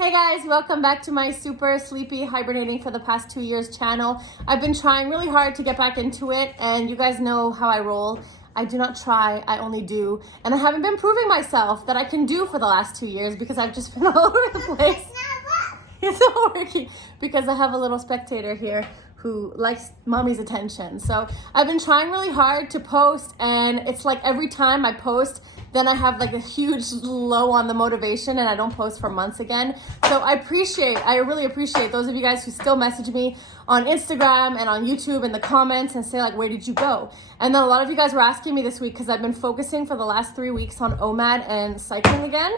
Hey guys, welcome back to my super sleepy hibernating for the past 2 years channel. I've been trying really hard to get back into it, and you guys know how I roll. I do not try, I only do. And I haven't been proving myself that I can do for the last 2 years because I've just been all over the place. It's not working because I have a little spectator here who likes mommy's attention. So I've been trying really hard to post, and it's like every time I post, then I have like a huge low on the motivation and I don't post for months again. So I really appreciate those of you guys who still message me on Instagram and on YouTube in the comments and say like, where did you go? And then a lot of you guys were asking me this week because I've been focusing for the last 3 weeks on OMAD and cycling again.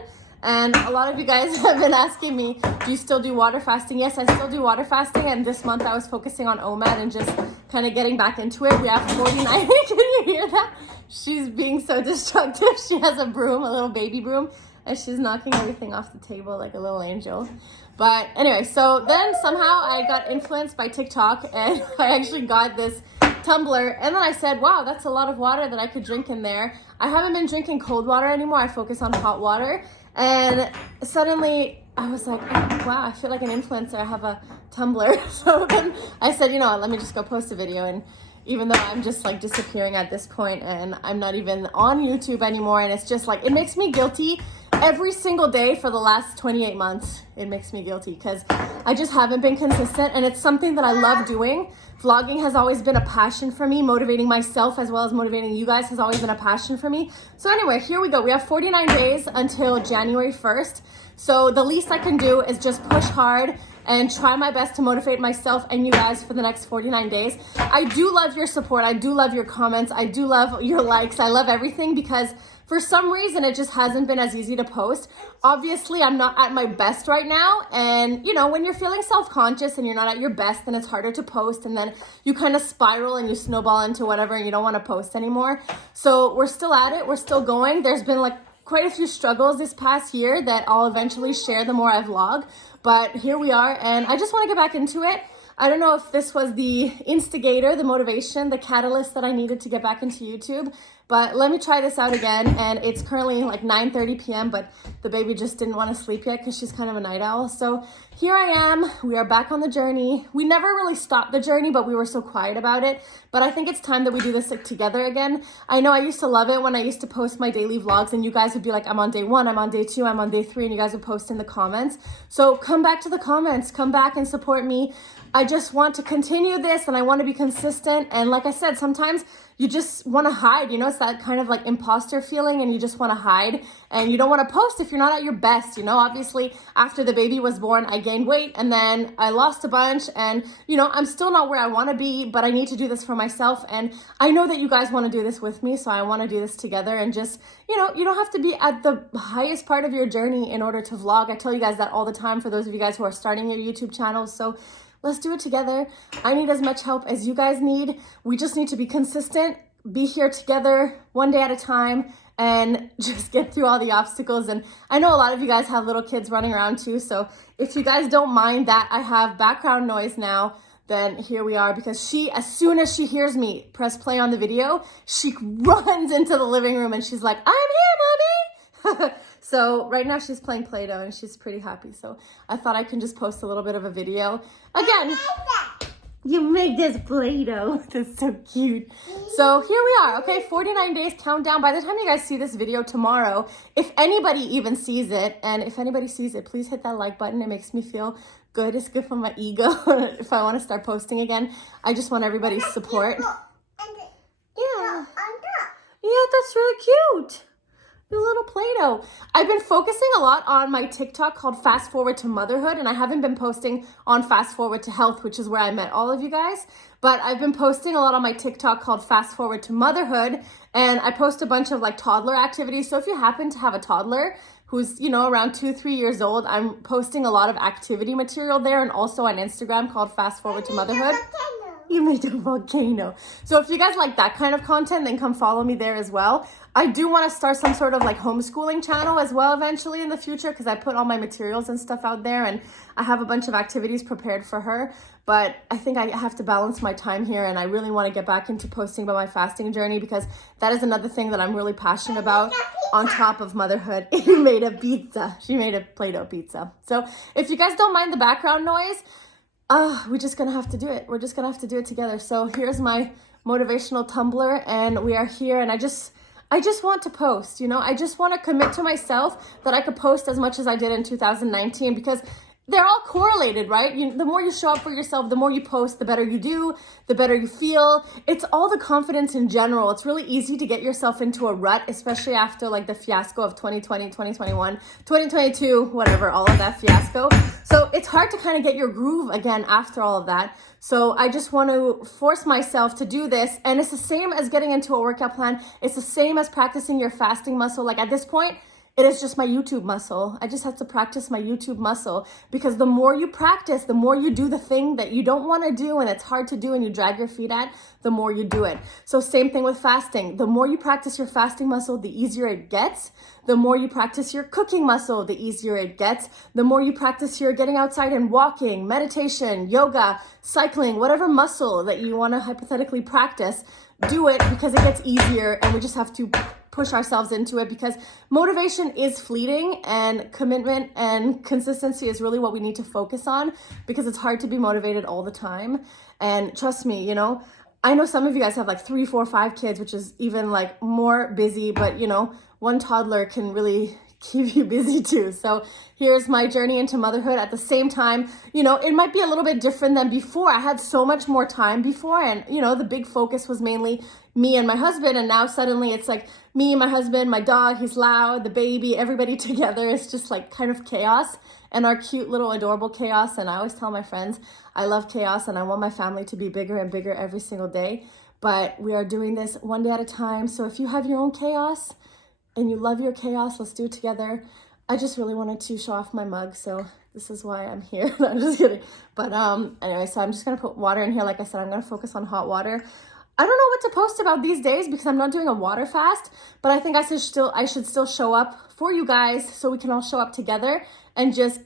And a lot of you guys have been asking me, do you still do water fasting? Yes, I still do water fasting. And this month I was focusing on OMAD and just kind of getting back into it. We have 49. Can you hear that? She's being so destructive. She has a broom, a little baby broom, and she's knocking everything off the table like a little angel. But anyway, so then somehow I got influenced by TikTok and I actually got this tumbler, and then I said, wow, that's a lot of water that I could drink in there. I haven't been drinking cold water anymore. I focus on hot water. And suddenly I was like, oh, wow, I feel like an influencer. I have a tumbler. So then I said, you know what, let me just go post a video. And even though I'm just like disappearing at this point and I'm not even on YouTube anymore, and it's just like, it makes me guilty every single day for the last 28 months. It makes me guilty because I just haven't been consistent, and it's something that I love doing. Vlogging has always been a passion for me. Motivating myself as well as motivating you guys has always been a passion for me. So anyway, here we go. We have 49 days until January 1st. So the least I can do is just push hard and try my best to motivate myself and you guys for the next 49 days. I do love your support. I do love your comments. I do love your likes. I love everything because for some reason, it just hasn't been as easy to post. Obviously, I'm not at my best right now. And, you know, when you're feeling self-conscious and you're not at your best, then it's harder to post. And then you kind of spiral and you snowball into whatever and you don't want to post anymore. So we're still at it. We're still going. There's been like quite a few struggles this past year that I'll eventually share the more I vlog. But here we are. And I just want to get back into it. I don't know if this was the instigator, the motivation, the catalyst that I needed to get back into YouTube, but let me try this out again. And it's currently like 9:30 p.m., but the baby just didn't want to sleep yet because she's kind of a night owl. So here I am. We are back on the journey. We never really stopped the journey, but we were so quiet about it. But I think it's time that we do this together again. I know I used to love it when I used to post my daily vlogs and you guys would be like, I'm on day 1, I'm on day 2, I'm on day 3, and you guys would post in the comments. So come back to the comments, come back and support me. I just want to continue this and I want to be consistent. And like I said, sometimes you just want to hide, you know, it's that kind of like imposter feeling and you just want to hide and you don't want to post if you're not at your best, you know. Obviously, after the baby was born, I gained weight and then I lost a bunch and, you know, I'm still not where I want to be, but I need to do this for myself. And I know that you guys want to do this with me, so I want to do this together and just, you know, you don't have to be at the highest part of your journey in order to vlog. I tell you guys that all the time for those of you guys who are starting your YouTube channels. So let's do it together. I need as much help as you guys need. We just need to be consistent, be here together one day at a time, and just get through all the obstacles. And I know a lot of you guys have little kids running around too. So if you guys don't mind that I have background noise now, then here we are, because she, as soon as she hears me press play on the video, she runs into the living room and she's like, I'm here, mommy. So right now she's playing Play-Doh and she's pretty happy. So I thought I can just post a little bit of a video. Again, you made this Play-Doh. That's so cute. So here we are, okay? 49 days countdown. By the time you guys see this video tomorrow, if anybody even sees it, and if anybody sees it, please hit that like button. It makes me feel good. It's good for my ego if I want to start posting again. I just want everybody's support. Yeah. Yeah, that's really cute. The little Play-Doh. I've been focusing a lot on my TikTok called Fast Forward to Motherhood, and I haven't been posting on Fast Forward to Health, which is where I met all of you guys. But I've been posting a lot on my TikTok called Fast Forward to Motherhood, and I post a bunch of like toddler activities. So if you happen to have a toddler who's, you know, around 2-3 years old, I'm posting a lot of activity material there, and also on Instagram called Fast Forward to Motherhood. You made a volcano. So if you guys like that kind of content, then come follow me there as well. I do want to start some sort of like homeschooling channel as well eventually in the future, because I put all my materials and stuff out there and I have a bunch of activities prepared for her. But I think I have to balance my time here, and I really want to get back into posting about my fasting journey because that is another thing that I'm really passionate about. on top of motherhood, he made a pizza. She made a Play-Doh pizza. So if you guys don't mind the background noise, we're just gonna have to do it. We're just gonna have to do it together. So here's my motivational tumbler, and we are here, and I just want to post, you know, I just want to commit to myself that I could post as much as I did in 2019, because they're all correlated, right? The more you show up for yourself, the more you post, the better you do, the better you feel. It's all the confidence in general. It's really easy to get yourself into a rut, especially after like the fiasco of 2020, 2021, 2022, whatever, all of that fiasco. So it's hard to kind of get your groove again after all of that. So I just want to force myself to do this. And it's the same as getting into a workout plan. It's the same as practicing your fasting muscle. Like at this point, it is just my YouTube muscle. I just have to practice my YouTube muscle, because the more you practice, the more you do the thing that you don't want to do and it's hard to do and you drag your feet at, the more you do it. So same thing with fasting. The more you practice your fasting muscle, the easier it gets. The more you practice your cooking muscle, the easier it gets. The more you practice your getting outside and walking, meditation, yoga, cycling, whatever muscle that you want to hypothetically practice, do it, because it gets easier, and we just have to push ourselves into it, because motivation is fleeting and commitment and consistency is really what we need to focus on, because it's hard to be motivated all the time. And trust me, you know, I know some of you guys have like 3, 4, 5 kids, which is even like more busy, but you know, one toddler can really keep you busy too. So here's my journey into motherhood. At the same time, you know, it might be a little bit different than before. I had so much more time before, and you know, the big focus was mainly me and my husband, and now suddenly it's like me, my husband, my dog, he's loud, the baby, everybody together. It's just like kind of chaos, and our cute little adorable chaos. And I always tell my friends, I love chaos and I want my family to be bigger and bigger every single day, but we are doing this one day at a time. So if you have your own chaos and you love your chaos, let's do it together. I just really wanted to show off my mug, so this is why I'm here. No, I'm just kidding. But anyway, so I'm just gonna put water in here. Like I said, I'm gonna focus on hot water. I don't know what to post about these days because I'm not doing a water fast, but I think I should still show up for you guys, so we can all show up together and just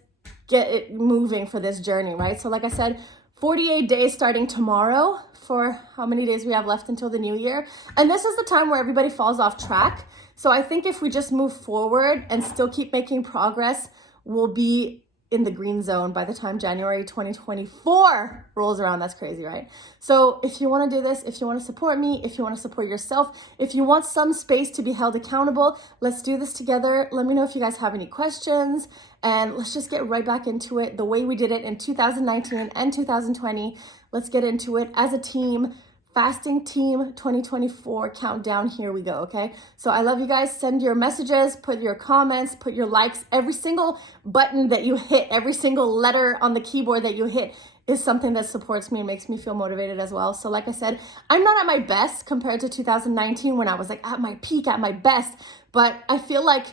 get it moving for this journey, right? So like I said, 48 days starting tomorrow, for how many days we have left until the new year. And this is the time where everybody falls off track. So I think if we just move forward and still keep making progress, we'll be in the green zone by the time January 2024 rolls around. That's crazy, right? So if you want to do this, if you want to support me, if you want to support yourself, if you want some space to be held accountable, let's do this together. Let me know if you guys have any questions, and let's just get right back into it the way we did it in 2019 and 2020. Let's get into it as a team. Fasting Team 2024 countdown. Here we go, okay? So I love you guys. Send your messages, put your comments, put your likes. Every single button that you hit, every single letter on the keyboard that you hit is something that supports me and makes me feel motivated as well. So like I said, I'm not at my best compared to 2019 when I was like at my peak, at my best, but I feel like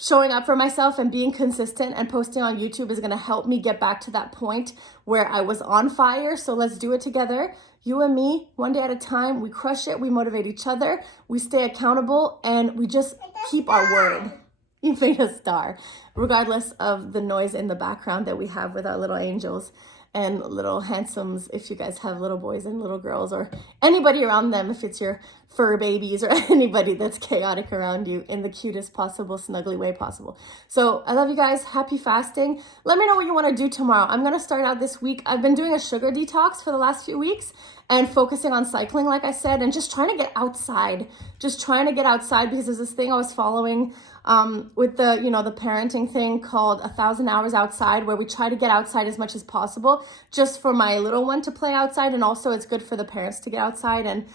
showing up for myself and being consistent and posting on YouTube is going to help me get back to that point where I was on fire. So let's do it together. You and me, one day at a time. We crush it. We motivate each other. We stay accountable, and we just keep our word. You made a star, regardless of the noise in the background that we have with our little angels and little handsomes, if you guys have little boys and little girls, or anybody around them, if it's your fur babies or anybody that's chaotic around you in the cutest possible, snuggly way possible. So I love you guys. Happy fasting. Let me know what you want to do tomorrow. I'm going to start out this week. I've been doing a sugar detox for the last few weeks and focusing on cycling, like I said, and just trying to get outside. Just trying to get outside, because there's this thing I was following with the, you know, the parenting thing called 1,000 Hours Outside, where we try to get outside as much as possible just for my little one to play outside. And also it's good for the parents to get outside and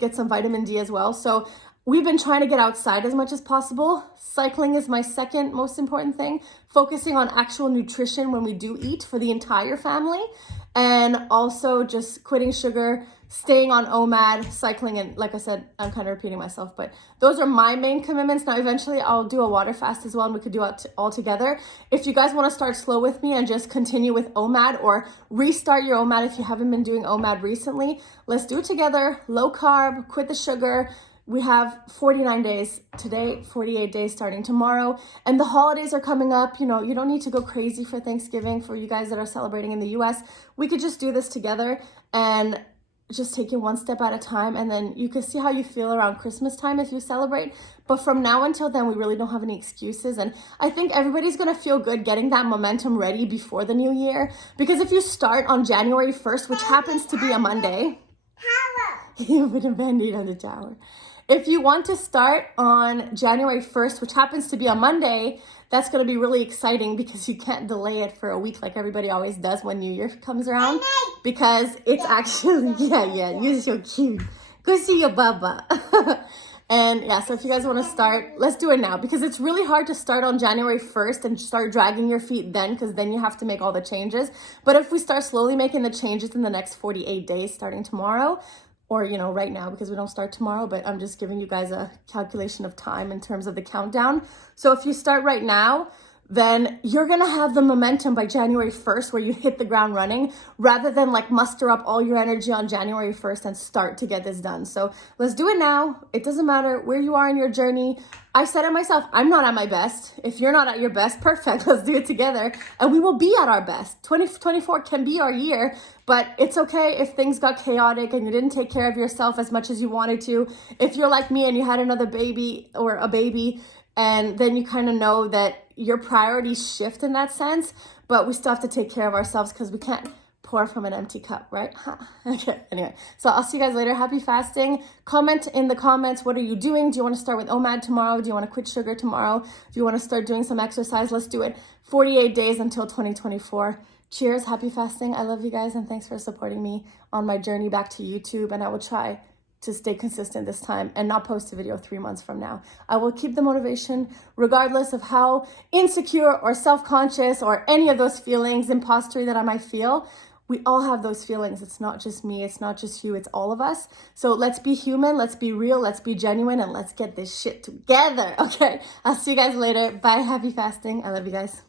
get some vitamin D as well. So we've been trying to get outside as much as possible. Cycling is my second most important thing. Focusing on actual nutrition when we do eat for the entire family. And also just quitting sugar, staying on OMAD, cycling, and like I said, I'm kind of repeating myself, but those are my main commitments. Now, eventually I'll do a water fast as well, and we could do it all together. If you guys want to start slow with me and just continue with OMAD, or restart your OMAD if you haven't been doing OMAD recently, let's do it together. Low carb, quit the sugar. We have 49 days today, 48 days starting tomorrow, and the holidays are coming up. You know, you don't need to go crazy for Thanksgiving for you guys that are celebrating in the US. We could just do this together, and just take it one step at a time, and then you can see how you feel around Christmas time if you celebrate. But from now until then, we really don't have any excuses. And I think everybody's going to feel good getting that momentum ready before the new year. Because if you start on January 1st, which happens to be a Monday, you put a Band-Aid on the tower. If you want to start on January 1st, which happens to be a Monday, that's going to be really exciting because you can't delay it for a week like everybody always does when New Year comes around. Because it's actually, you're so cute. Go see your baba. And yeah, so if you guys want to start, let's do it now. Because it's really hard to start on January 1st and start dragging your feet then, because then you have to make all the changes. But if we start slowly making the changes in the next 48 days starting tomorrow, or, right now, because we don't start tomorrow, but I'm just giving you guys a calculation of time in terms of the countdown. So if you start right now, then you're going to have the momentum by January 1st where you hit the ground running, rather than like muster up all your energy on January 1st and start to get this done. So let's do it now. It doesn't matter where you are in your journey. I said it myself, I'm not at my best. If you're not at your best, perfect. Let's do it together and we will be at our best. 2024 can be our year, but it's okay if things got chaotic and you didn't take care of yourself as much as you wanted to. If you're like me and you had another baby or a baby, and then you kind of know that your priorities shift in that sense, but we still have to take care of ourselves because we can't pour from an empty cup, right? Okay, anyway, so I'll see you guys later. Happy fasting. Comment in the comments, what are you doing? Do you want to start with OMAD tomorrow? Do you want to quit sugar tomorrow? Do you want to start doing some exercise? Let's do it. 48 days until 2024. Cheers, happy fasting. I love you guys, and thanks for supporting me on my journey back to YouTube, and I will try to stay consistent this time and not post a video 3 months from now. I will keep the motivation regardless of how insecure or self-conscious or any of those feelings, imposter that I might feel. We all have those feelings. It's not just me. It's not just you. It's all of us. So let's be human. Let's be real. Let's be genuine. And let's get this shit together. Okay. I'll see you guys later. Bye. Happy fasting. I love you guys.